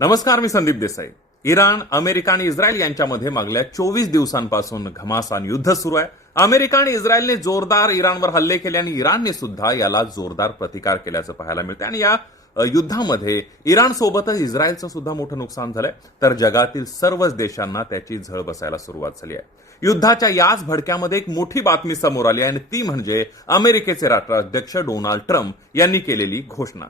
नमस्कार, मी Sandeep Desai. Iran, America आणि Israel यांच्यामध्ये मागल्या 24 दिवसांपासून घमासान युद्ध सुरू आहे. अमेरिका आणि इस्रायलने जोरदार इराणवर हल्ले केले आणि इराणने सुद्धा याला जोरदार प्रतिकार केल्याचं पाहायला मिळतं. आणि या युद्धामध्ये इराण सोबतच इस्रायलचं सुद्धा मोठं नुकसान झालंय, तर जगातील सर्वच देशांना त्याची झळ बसायला सुरुवात झाली आहे. युद्धाच्या याच भडक्यामध्ये एक मोठी बातमी समोर आली आणि ती म्हणजे अमेरिकेचे राष्ट्राध्यक्ष डोनाल्ड ट्रम्प यांनी केलेली घोषणा.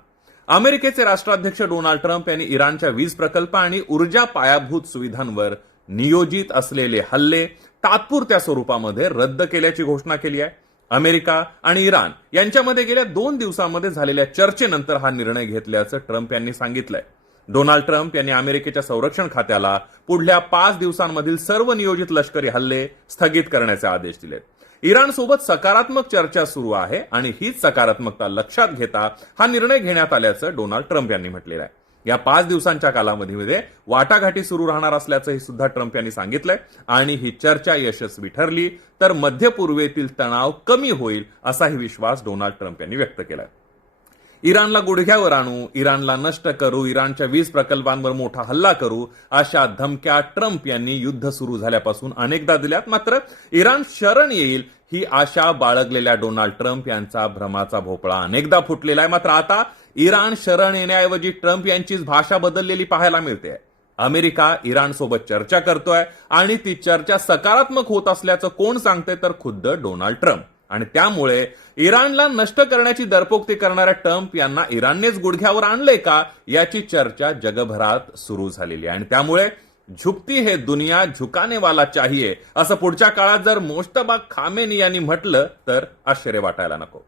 अमेरिकेचे राष्ट्राध्यक्ष डोनाल्ड ट्रम्प यांनी इराणच्या वीज प्रकल्प आणि ऊर्जा पायाभूत सुविधांवर नियोजित असलेले हल्ले तात्पुरत्या स्वरूपामध्ये रद्द केल्याची घोषणा केली आहे. अमेरिका आणि इराण यांच्यामध्ये गेल्या 2 दिवसांमध्ये झालेल्या चर्चेनंतर हा निर्णय घेतल्याचं ट्रम्प यांनी सांगितलंय. डोनाल्ड ट्रम्प यांनी अमेरिकेच्या संरक्षण खात्याला पुढल्या 5 दिवसांमधील सर्व नियोजित लष्करी हल्ले स्थगित करण्याचे आदेश दिलेत. इराणसोबत सकारात्मक चर्चा सुरू आहे आणि हीच सकारात्मकता लक्षात घेता हा निर्णय घेण्यात आल्याचं डोनाल्ड ट्रम्प यांनी म्हटलेलं आहे. या 5 दिवसांच्या कालावधीमध्ये वाटाघाटी सुरू राहणार असल्याचंही सुद्धा ट्रम्प यांनी सांगितलंय आणि ही चर्चा यशस्वी ठरली तर मध्य पूर्वेतील तणाव कमी होईल असाही विश्वास डोनाल्ड ट्रम्प यांनी व्यक्त केलाय. इराणला गुडघ्यावर आणू, इराणला नष्ट करू, इराणच्या वीज प्रकल्पांवर मोठा हल्ला करू अशा धमक्या ट्रम्प यांनी युद्ध सुरू झाल्यापासून अनेकदा दिल्यात. मात्र इराण शरण येईल ही आशा बाळगलेल्या डोनाल्ड ट्रम्प यांचा भ्रमाचा भोपळा अनेकदा फुटलेला आहे. मात्र आता इराण शरण येण्याऐवजी ट्रम्प यांचीच भाषा बदललेली पाहायला मिळते. अमेरिका इराणसोबत चर्चा करतोय आणि ती चर्चा सकारात्मक होत असल्याचं कोण सांगते तर खुद्द डोनाल्ड ट्रम्प. आणि त्यामुळे इराणला नष्ट करण्याची दरपोक्ती करणाऱ्या ट्रम्प यांना इराणनेच गुडघ्यावर आणले का याची चर्चा जगभरात सुरू झालेली आहे. आणि त्यामुळे झुकती है दुनिया झुकाने वाला चाहिए असं पुढच्या काळात जर मोश्तबा खामेनी यांनी म्हटलं तर आश्चर्य वाटायला नको.